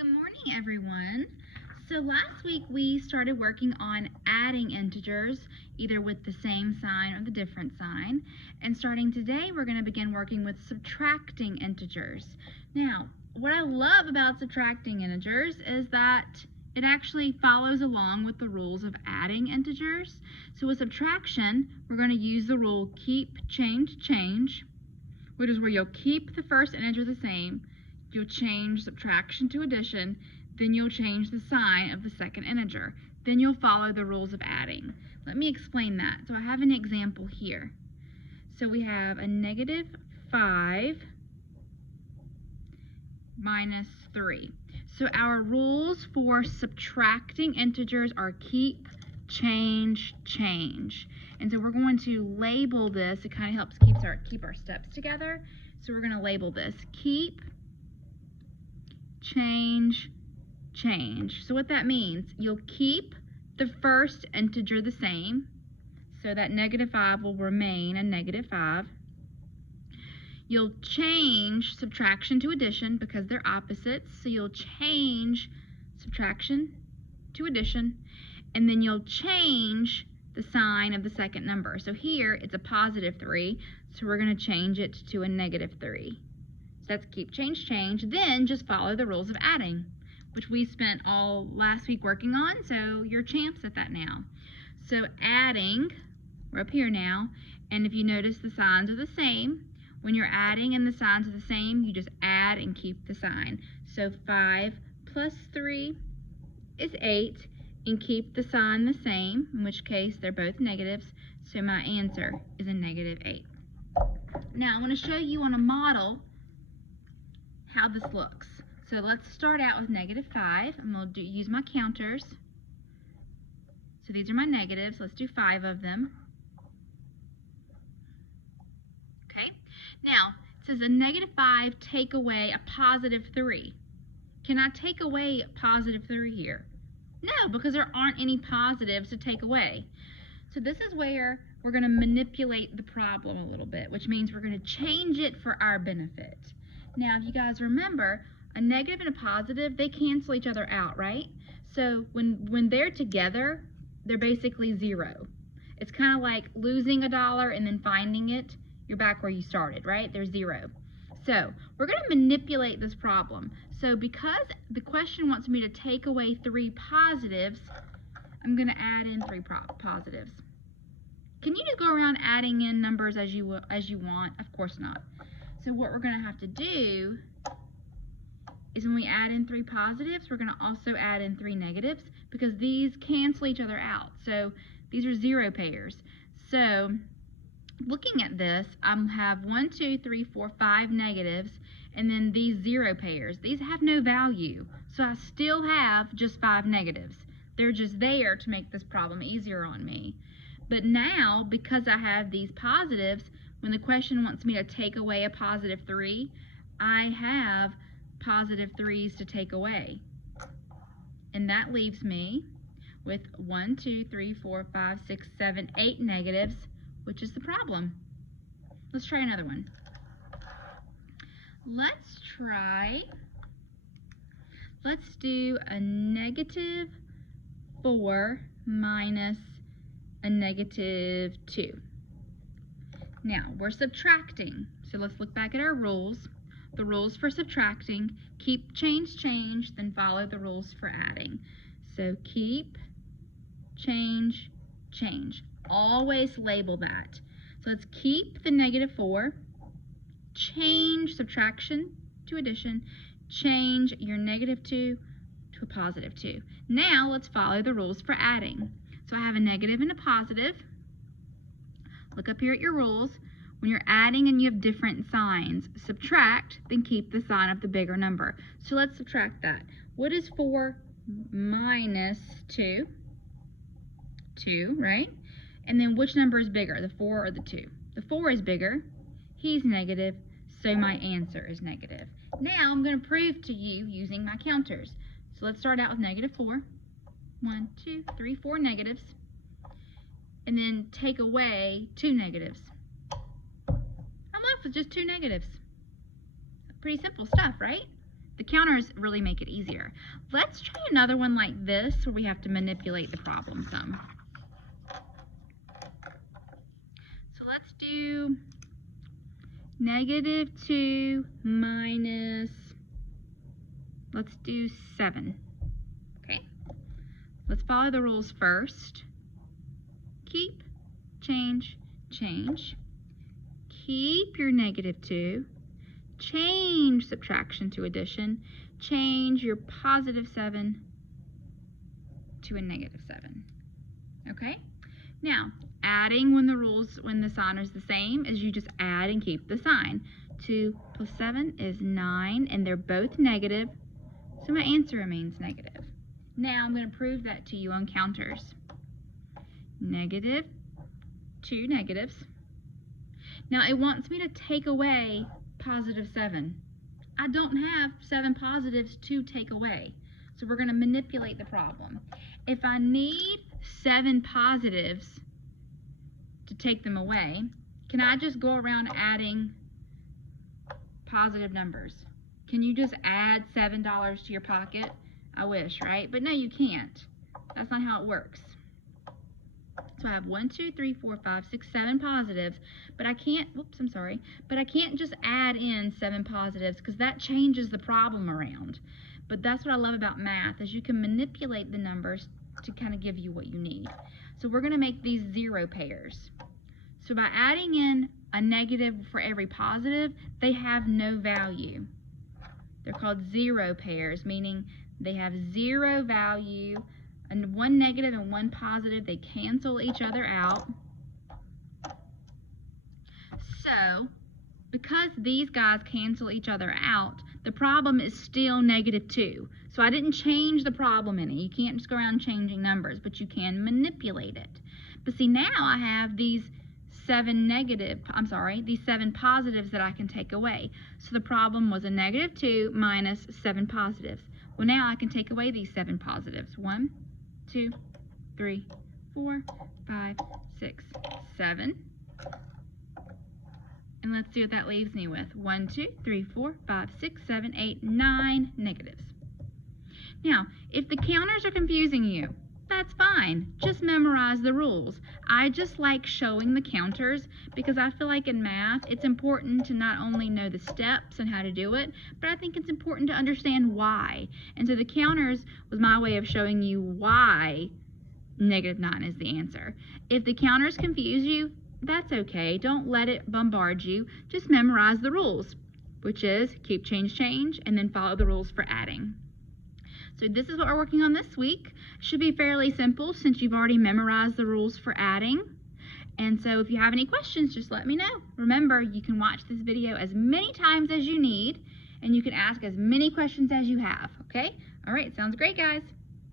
Good morning, everyone. So last week we started working on adding integers, either with the same sign or the different sign. And starting today, we're going to begin working with subtracting integers. Now, what I love about subtracting integers is that it actually follows along with the rules of adding integers. So with subtraction, we're going to use the rule keep, change, change, which is where you'll keep the first integer the same, you'll change subtraction to addition, then you'll change the sign of the second integer. Then you'll follow the rules of adding. Let me explain that. So I have an example here. So we have a -5 minus 3. So our rules for subtracting integers are keep, change, change. And so we're going to label this. It kind of helps keep our steps together. So we're going to label this keep, change, change. So what that means, you'll keep the first integer the same. So that -5 will remain a -5. You'll change subtraction to addition because they're opposites. So you'll change subtraction to addition. And then you'll change the sign of the second number. So here it's a +3. So we're going to change it to a -3. So that's keep, change, change. Then just follow the rules of adding, which we spent all last week working on. So you're champs at that now. So adding, we're up here now. And if you notice, the signs are the same. When you're adding and the signs are the same, you just add and keep the sign. So 5 plus 3 is 8, and keep the sign the same, in which case they're both negatives. So my answer is a -8. Now I want to show you on a model how this looks. So let's start out with -5, and we'll use my counters. So these are my negatives. Let's do 5 of them. Okay. Now, it says a -5 take away a +3. Can I take away a +3 here? No, because there aren't any positives to take away. So this is where we're going to manipulate the problem a little bit, which means we're going to change it for our benefit. Now, if you guys remember, a negative and a positive, they cancel each other out, right? So when they're together, they're basically 0. It's kind of like losing $1 and then finding it. You're back where you started, right? There's 0. So we're going to manipulate this problem. So because the question wants me to take away 3 positives, I'm going to add in 3 positives. Can you just go around adding in numbers as you want? Of course not. So what we're going to have to do is when we add in 3 positives, we're going to also add in 3 negatives because these cancel each other out. So these are 0 pairs. So looking at this, I have 1, 2, 3, 4, 5 negatives, and then these 0 pairs. These have no value, so I still have just 5 negatives. They're just there to make this problem easier on me. But now, because I have these positives, when the question wants me to take away a +3, I have +3s to take away. And that leaves me with 1, 2, 3, 4, 5, 6, 7, 8 negatives, which is the problem. Let's try another one. Let's do a -4 minus a -2. Now, we're subtracting, so let's look back at our rules. The rules for subtracting, keep, change, change, then follow the rules for adding. So keep, change, change. Always label that. So let's keep the -4, change subtraction to addition, change your -2 to a +2. Now let's follow the rules for adding. So I have a negative and a positive. Look up here at your rules. When you're adding and you have different signs, subtract, then keep the sign of the bigger number. So let's subtract that. What is 4 minus 2? 2, right? And then which number is bigger, the 4 or the 2? The 4 is bigger. He's negative, so my answer is negative. Now I'm going to prove to you using my counters. So let's start out with -4. 1, 2, 3, 4 negatives. And then take away 2 negatives. I'm left with just 2 negatives. Pretty simple stuff, right? The counters really make it easier. Let's try another one like this where we have to manipulate the problem some. So let's do -2 minus, let's do 7. Okay? Let's follow the rules first. Keep, change, change. Keep your -2. Change subtraction to addition. Change your +7 to a -7. Okay? Now, adding when the sign is the same is you just add and keep the sign. 2 plus 7 is 9, and they're both negative, so my answer remains negative. Now I'm going to prove that to you on counters. Negative, 2 negatives. Now it wants me to take away +7. I don't have 7 positives to take away. So we're going to manipulate the problem. If I need 7 positives to take them away, can I just go around adding positive numbers? Can you just add $7 to your pocket? I wish, right? But no, you can't. That's not how it works. So I have 1, 2, 3, 4, 5, 6, 7 positives, but I can't, whoops, I'm sorry, but I can't just add in 7 positives because that changes the problem around. But that's what I love about math, is you can manipulate the numbers to kind of give you what you need. So we're going to make these 0 pairs. So by adding in a negative for every positive, they have no value. They're called 0 pairs, meaning they have 0 value, and 1 negative and 1 positive, they cancel each other out. So, because these guys cancel each other out, the problem is still -2. So I didn't change the problem any. You can't just go around changing numbers, but you can manipulate it. But see, now I have these 7 positives that I can take away. So the problem was a -2 minus 7 positives. Well, now I can take away these 7 positives. 1, 2, 3, 4, 5, 6, 7. And let's see what that leaves me with. 1, 2, 3, 4, 5, 6, 7, 8, 9 negatives. Now, if the counters are confusing you, that's fine. Just memorize the rules. I just like showing the counters because I feel like in math, it's important to not only know the steps and how to do it, but I think it's important to understand why. And so the counters was my way of showing you why -9 is the answer. If the counters confuse you, that's okay. Don't let it bombard you. Just memorize the rules, which is keep, change, change, and then follow the rules for adding. So this is what we're working on this week. Should be fairly simple since you've already memorized the rules for adding. And so if you have any questions, just let me know. Remember, you can watch this video as many times as you need, and you can ask as many questions as you have, okay? All right, sounds great, guys.